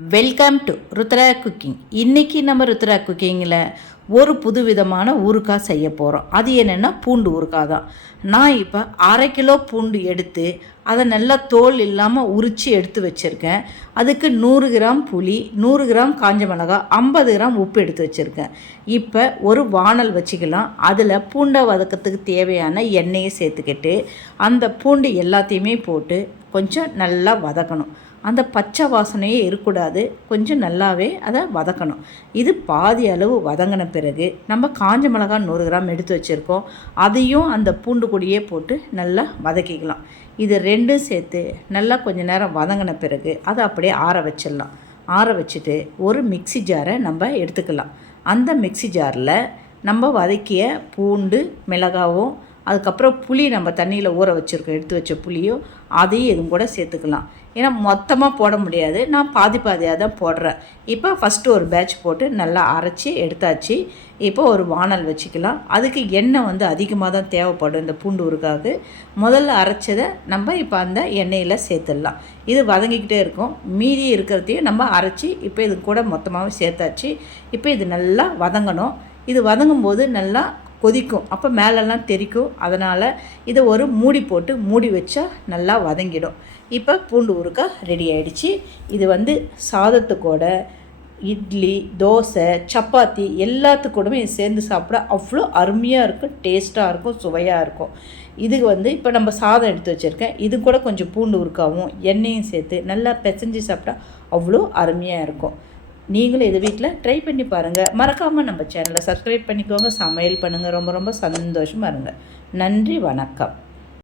Welcome to Rudra cooking இன்றைக்கி நம்ம ருத்ரா குக்கிங்கில் ஒரு புது விதமான ஊறுகாய் செய்ய போகிறோம் அது என்னென்னா பூண்டு ஊறுக்காய் தான். நான் இப்போ அரை கிலோ பூண்டு எடுத்து அதை நல்லா தோல் இல்லாமல் உரித்து எடுத்து வச்சுருக்கேன். அதுக்கு நூறு கிராம் புளி நூறு கிராம் காஞ்ச மிளகாய் ஐம்பது கிராம் உப்பு எடுத்து வச்சுருக்கேன். இப்போ ஒரு வானல் வச்சுக்கலாம். அதில் பூண்டை வதக்கத்துக்கு தேவையான எண்ணெயை சேர்த்துக்கிட்டு அந்த பூண்டு எல்லாத்தையுமே போட்டு கொஞ்சம் நல்லா வதக்கணும். அந்த பச்சை வாசனையே இருக்கக்கூடாது. கொஞ்சம் நல்லாவே அதை வதக்கணும். இது பாதி அளவு வதங்கின பிறகு நம்ம காஞ்ச மிளகாய் நூறு கிராம் எடுத்து வச்சுருக்கோம். அதையும் அந்த பூண்டு கொடியே போட்டு நல்லா வதக்கிக்கலாம். இது ரெண்டும் சேர்த்து நல்லா கொஞ்ச நேரம் வதங்கின பிறகு அதை அப்படியே ஆற வச்சிடலாம். ஆற வச்சுட்டு ஒரு மிக்சி ஜாரை நம்ம எடுத்துக்கலாம். அந்த மிக்சி ஜாரில் நம்ம வதக்கிய பூண்டு மிளகாவும் அதுக்கப்புறம் புளி நம்ம தண்ணியில் ஊற வச்சுருக்கோம். எடுத்து வச்ச புளியும் அதையும் இதுவும் கூட சேர்த்துக்கலாம். ஏன்னா மொத்தமாக போட முடியாது. நான் பாதி பாதியாக தான் போடுறேன். இப்போ ஃபஸ்ட்டு ஒரு பேட்ச் போட்டு நல்லா அரைச்சி எடுத்தாச்சு. இப்போ ஒரு வானல் வச்சுக்கலாம். அதுக்கு எண்ணெய் வந்து அதிகமாக தான் தேவைப்படும் இந்த பூண்டு ஊருக்காக முதல்ல அரைச்சதை நம்ம இப்போ அந்த எண்ணெயில் சேர்த்துடலாம். இது வதங்கிக்கிட்டே இருக்கும். மீதி இருக்கிறதையும் நம்ம அரைச்சி இப்போ இது கூட மொத்தமாகவே சேர்த்தாச்சு. இப்போ இது நல்லா வதங்கணும். இது வதங்கும் போது நல்லா கொதிக்கும். அப்போ மேலெல்லாம் தெரிக்கும். அதனால் இதை ஒரு மூடி போட்டு மூடி வச்சா நல்லா வதங்கிடும். இப்போ பூண்டு ஊறுக்காய் ரெடி ஆகிடுச்சு இது வந்து சாதத்துக்கூட இட்லி தோசை சப்பாத்தி எல்லாத்துக்கூடமே சேர்ந்து சாப்பிட அவ்வளோ அருமையாக இருக்கும் டேஸ்ட்டாக இருக்கும் சுவையாக இருக்கும். இது வந்து இப்போ நம்ம சாதம் எடுத்து வச்சுருக்கேன். இது கூட கொஞ்சம் பூண்டு உருக்காவும் எண்ணெயும் சேர்த்து நல்லா பிசைஞ்சு சாப்பிட்டா அவ்வளோ அருமையாக இருக்கும். நீங்களும் இது வீட்டில் ட்ரை பண்ணி பாருங்கள் மறக்காமல் நம்ம சேனலை சப்ஸ்கிரைப் பண்ணிக்கோங்க. சமையல் பண்ணுங்கள் ரொம்ப ரொம்ப சந்தோஷமாக இருங்க. நன்றி வணக்கம்.